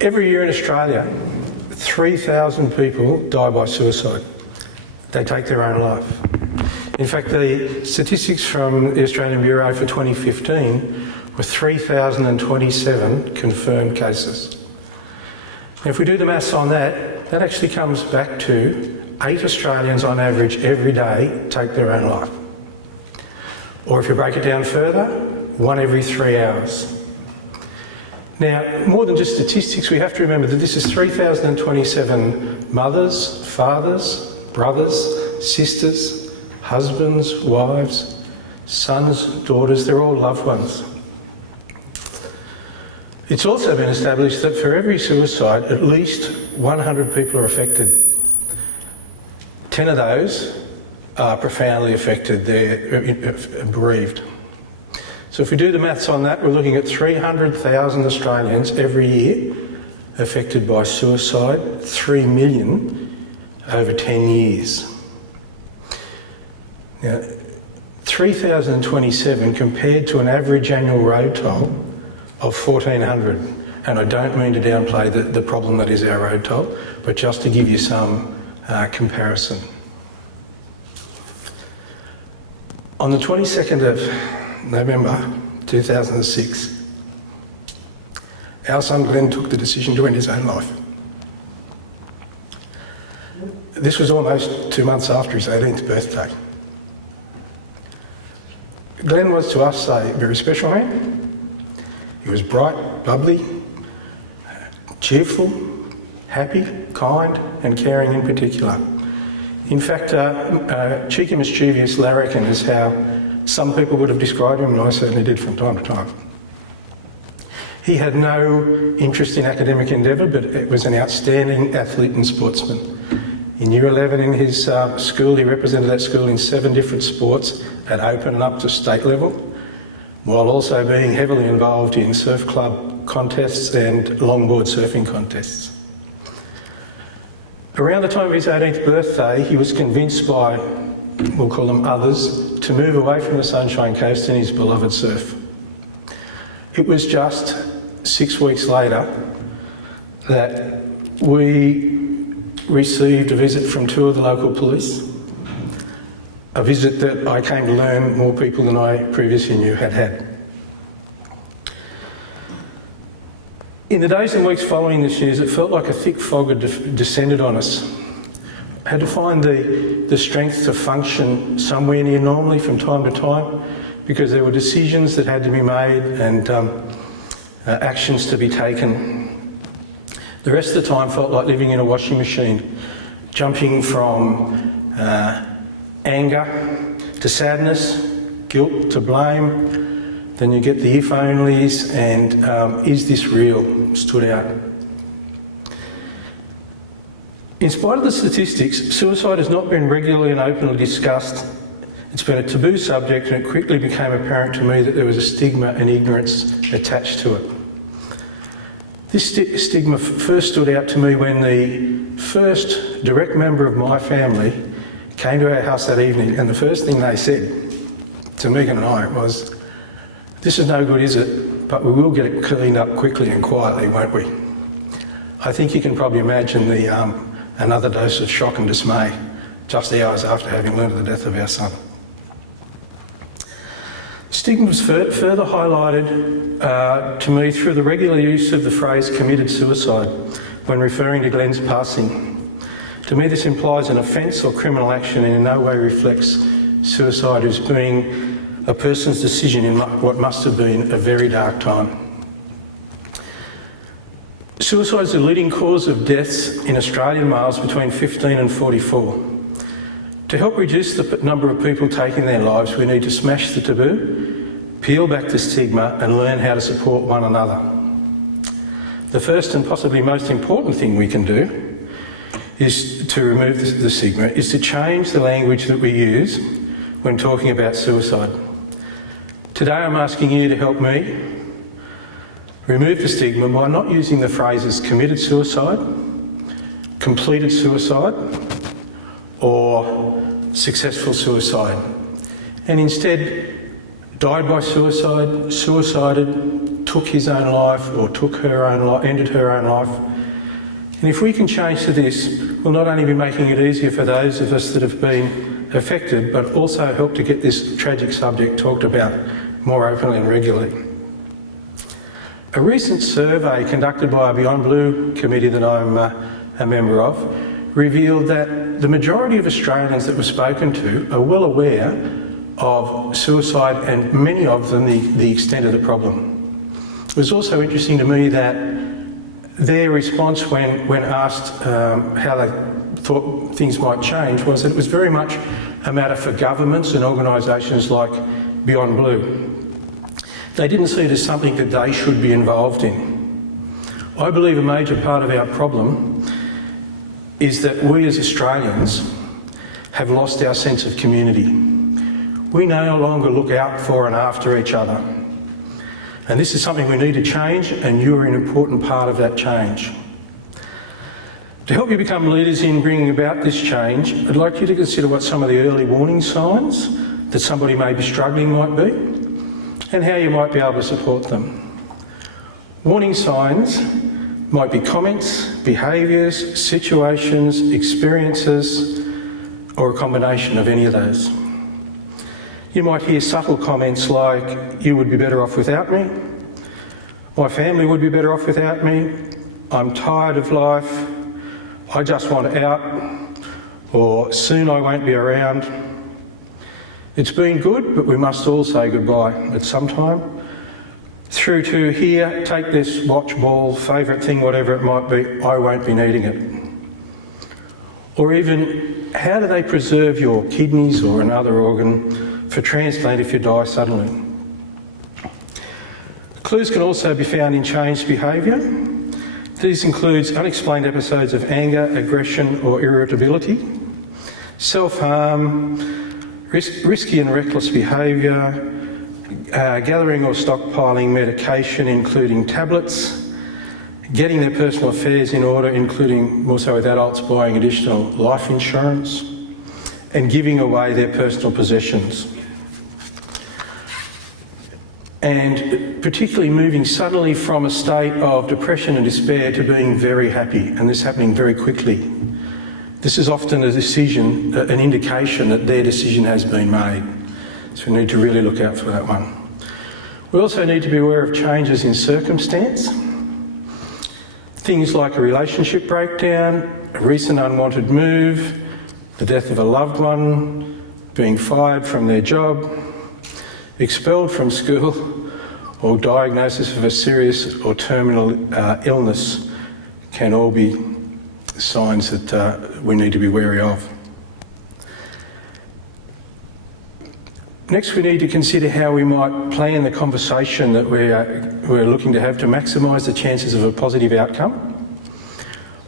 Every year in Australia, 3,000 people die by suicide. They take their own life. In fact, the statistics from the Australian Bureau for 2015 were 3,027 confirmed cases. And if we do the maths on that, that actually comes back to 8 Australians on average every day take their own life. Or if you break it down further, 1 every 3 hours. Now, more than just statistics, we have to remember that this is 3,027 mothers, fathers, brothers, sisters, husbands, wives, sons, daughters, they're all loved ones. It's also been established that for every suicide, at least 100 people are affected. 10 of those are profoundly affected, they're bereaved. So if we do the maths on that, we're looking at 300,000 Australians every year affected by suicide, 3 million over 10 years. Now, 3,027 compared to an average annual road toll of 1,400. And I don't mean to downplay the problem that is our road toll, but just to give you some comparison. On the 22nd of November 2006, our son Glenn took the decision to end his own life. This was almost 2 months after his 18th birthday. Glenn was to us a very special man. He was bright, bubbly, cheerful, happy, kind and caring in particular. In fact, cheeky, mischievous larrikin is how some people would have described him, and I certainly did from time to time. He had no interest in academic endeavour, but it was an outstanding athlete and sportsman. In Year 11 in his school, he represented that school in 7 different sports at open and up to state level, while also being heavily involved in surf club contests and longboard surfing contests. Around the time of his 18th birthday, he was convinced by, we'll call them others, to move away from the Sunshine Coast and his beloved surf. It was just 6 weeks later that we received a visit from 2 of the local police, a visit that I came to learn more people than I previously knew had. In the days and weeks following this news, it felt like a thick fog had descended on us. I had to find the strength to function somewhere near normally from time to time, because there were decisions that had to be made and actions to be taken. The rest of the time felt like living in a washing machine, jumping from anger to sadness, guilt to blame. Then you get the if onlys and is this real stood out. In spite of the statistics, suicide has not been regularly and openly discussed. It's been a taboo subject, and it quickly became apparent to me that there was a stigma and ignorance attached to it. This stigma first stood out to me when the first direct member of my family came to our house that evening, and the first thing they said to Megan and I was, "This is no good, is it? But we will get it cleaned up quickly and quietly, won't we?" I think you can probably imagine another dose of shock and dismay just hours after having learned of the death of our son. Stigma was further highlighted to me through the regular use of the phrase committed suicide when referring to Glenn's passing. To me, this implies an offence or criminal action and in no way reflects suicide as being a person's decision in what must have been a very dark time. Suicide is the leading cause of deaths in Australian males between 15 and 44. To help reduce the number of people taking their lives, we need to smash the taboo, peel back the stigma and learn how to support one another. The first and possibly most important thing we can do is to remove the stigma, is to change the language that we use when talking about suicide. Today I'm asking you to help me remove the stigma by not using the phrases committed suicide, completed suicide, or successful suicide, and instead died by suicide, suicided, took his own life or took her own life, ended her own life. And if we can change to this, we'll not only be making it easier for those of us that have been affected, but also help to get this tragic subject talked about more openly and regularly. A recent survey conducted by a Beyond Blue committee that I'm a member of revealed that the majority of Australians that were spoken to are well aware of suicide and many of them the extent of the problem. It was also interesting to me that their response when asked how they thought things might change was that it was very much a matter for governments and organisations like Beyond Blue. They didn't see it as something that they should be involved in. I believe a major part of our problem is that we as Australians have lost our sense of community. We no longer look out for and after each other. And this is something we need to change, and you're an important part of that change. To help you become leaders in bringing about this change, I'd like you to consider what some of the early warning signs that somebody may be struggling might be, and how you might be able to support them. Warning signs might be comments, behaviours, situations, experiences, or a combination of any of those. You might hear subtle comments like, "You would be better off without me," "My family would be better off without me," "I'm tired of life," "I just want out," or "Soon I won't be around." It's been good, but we must all say goodbye at some time. Through to "Here, take this watch, ball, favourite thing, whatever it might be, I won't be needing it." Or even, how do they preserve your kidneys or another organ for transplant if you die suddenly? Clues can also be found in changed behaviour. These includes unexplained episodes of anger, aggression or irritability, self-harm, risky and reckless behaviour, gathering or stockpiling medication including tablets, getting their personal affairs in order including, more so with adults, buying additional life insurance, and giving away their personal possessions. And particularly moving suddenly from a state of depression and despair to being very happy, and this happening very quickly. This is often a decision, an indication that their decision has been made. So we need to really look out for that one. We also need to be aware of changes in circumstance. Things like a relationship breakdown, a recent unwanted move, the death of a loved one, being fired from their job, expelled from school, or diagnosis of a serious or terminal illness can all be signs that we need to be wary of. Next, we need to consider how we might plan the conversation that we're looking to have to maximise the chances of a positive outcome.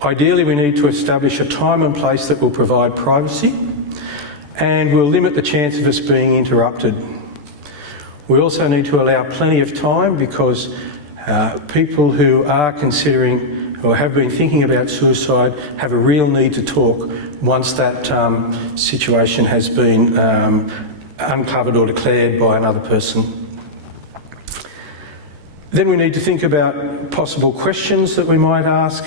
Ideally, we need to establish a time and place that will provide privacy and will limit the chance of us being interrupted. We also need to allow plenty of time because people who are considering or have been thinking about suicide have a real need to talk once that situation has been uncovered or declared by another person. Then we need to think about possible questions that we might ask.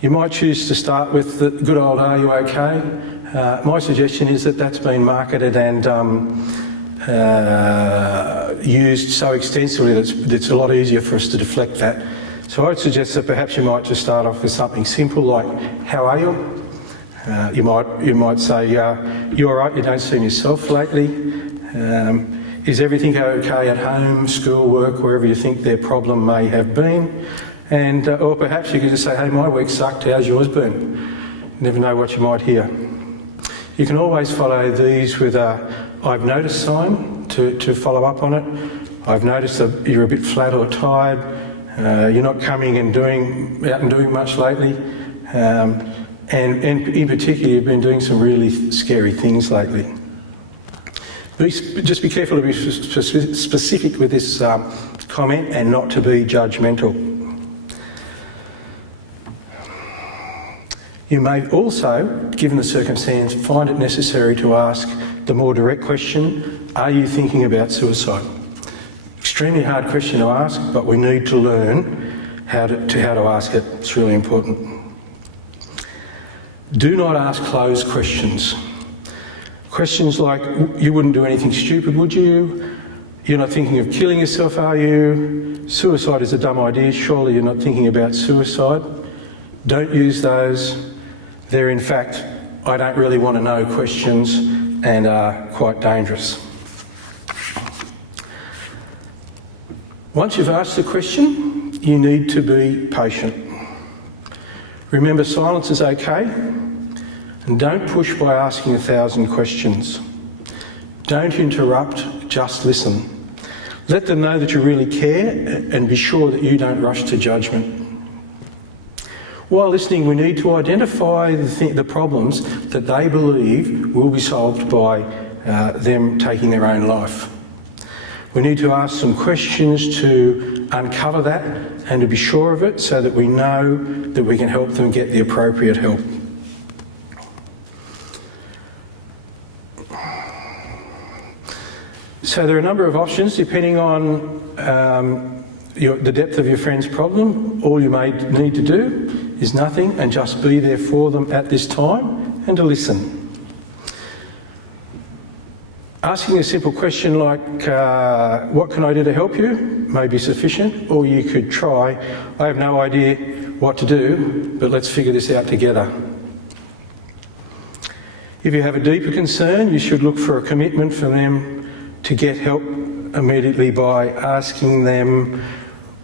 You might choose to start with the good old "Are you okay?" My suggestion is that that's been marketed and used so extensively that it's a lot easier for us to deflect that. So I'd suggest that perhaps you might just start off with something simple like, "How are you?" You might say, "You all right? You don't seem yourself lately." Is everything okay at home, school, work, wherever you think their problem may have been? And or perhaps you could just say, "Hey, my week sucked. How's yours been?" You never know what you might hear. You can always follow these with a "I've noticed" sign to follow up on it. "I've noticed that you're a bit flat or tired. You're not coming and out and doing much lately. And in particular, you've been doing some really scary things lately." Just be careful to be specific with this comment and not to be judgmental. You may also, given the circumstance, find it necessary to ask the more direct question, "Are you thinking about suicide?" Extremely hard question to ask, but we need to learn how to ask it. It's really important. Do not ask closed questions. Questions like, you wouldn't do anything stupid, would you? You're not thinking of killing yourself, are you? Suicide is a dumb idea, surely you're not thinking about suicide. Don't use those. They're in fact, I don't really want to know questions and are quite dangerous. Once you've asked the question, you need to be patient. Remember, silence is okay, and don't push by asking 1,000 questions. Don't interrupt, just listen. Let them know that you really care and be sure that you don't rush to judgment. While listening, we need to identify the problems that they believe will be solved by them taking their own life. We need to ask some questions to uncover that and to be sure of it so that we know that we can help them get the appropriate help. So there are a number of options depending on the depth of your friend's problem. All you may need to do is nothing and just be there for them at this time and to listen. Asking a simple question like, what can I do to help you, may be sufficient, or you could try, I have no idea what to do, but let's figure this out together. If you have a deeper concern, you should look for a commitment from them to get help immediately by asking them,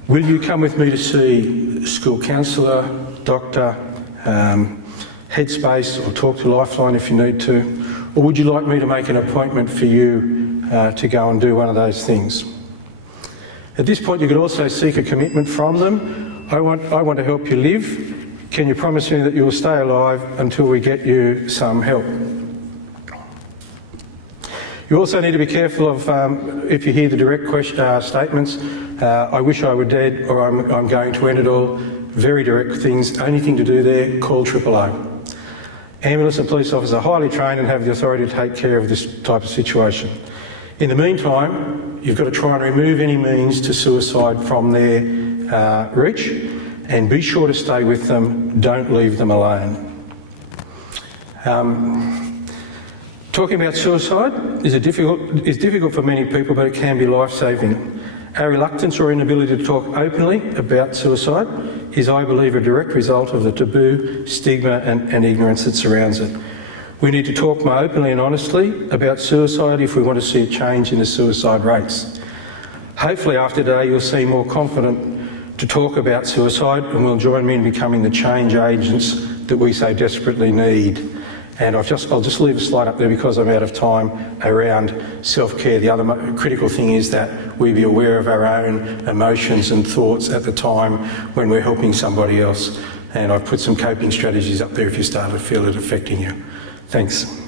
will you come with me to see a school counsellor, doctor, Headspace, or talk to Lifeline if you need to? Or would you like me to make an appointment for you to go and do one of those things? At this point, you could also seek a commitment from them. I want to help you live. Can you promise me that you will stay alive until we get you some help? You also need to be careful of, if you hear the direct statements, I wish I were dead, or I'm going to end it all. Very direct things. Only thing to do there, call AAA. Ambulance and police officers are highly trained and have the authority to take care of this type of situation. In the meantime, you've got to try and remove any means to suicide from their reach, and be sure to stay with them. Don't leave them alone. Talking about suicide is difficult for many people, but it can be life-saving. Our reluctance or inability to talk openly about suicide is, I believe, a direct result of the taboo, stigma and ignorance that surrounds it. We need to talk more openly and honestly about suicide if we want to see a change in the suicide rates. Hopefully after today you'll seem more confident to talk about suicide and will join me in becoming the change agents that we so desperately need. And I'll just leave a slide up there because I'm out of time around self-care. The other critical thing is that we be aware of our own emotions and thoughts at the time when we're helping somebody else. And I've put some coping strategies up there if you start to feel it affecting you. Thanks.